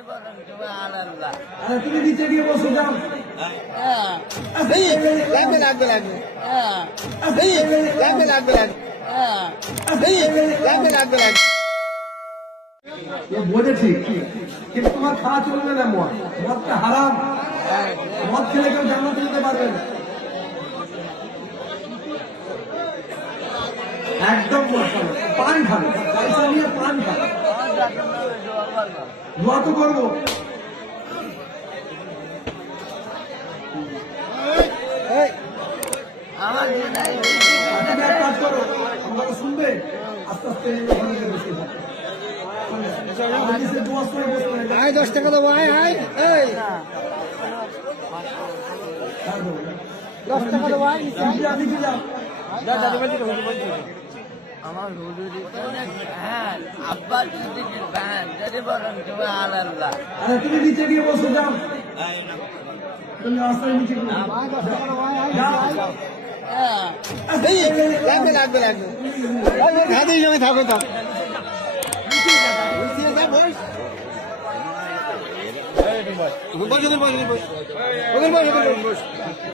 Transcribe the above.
আরে তুমি নিচে গিয়ে বসে যাও। লাগবে লাগবে লাগবে লাগবে লাগবে লাগবে লাগবে লাগবে। বোঝে ঠিক, কিন্তু তোমার খাওয়া চলবে না। মদটা হারাম, মদ খেলে কেউ জান্নাতে যেতে পারবে না। একদম মদ খাবে, পান খাবে, পয়সা নিয়ে পান খাবে। দোয়া তো করবো। কাজ করো, আমাকে শুনবে, আস্তে আস্তে 10 টাকা দেবো। 10 টাকা দেবো। আমার হুজুরি আব্বার সিদ্দিকের ভ্যান যদি বলেন তুমি আল্লাহ। আরে তুমি নিচে গিয়ে বসে যাও। তুমি রাস্তায় নিচে লাগবে লাগবে লাগবে। খাদি জমি থাকো তো। বস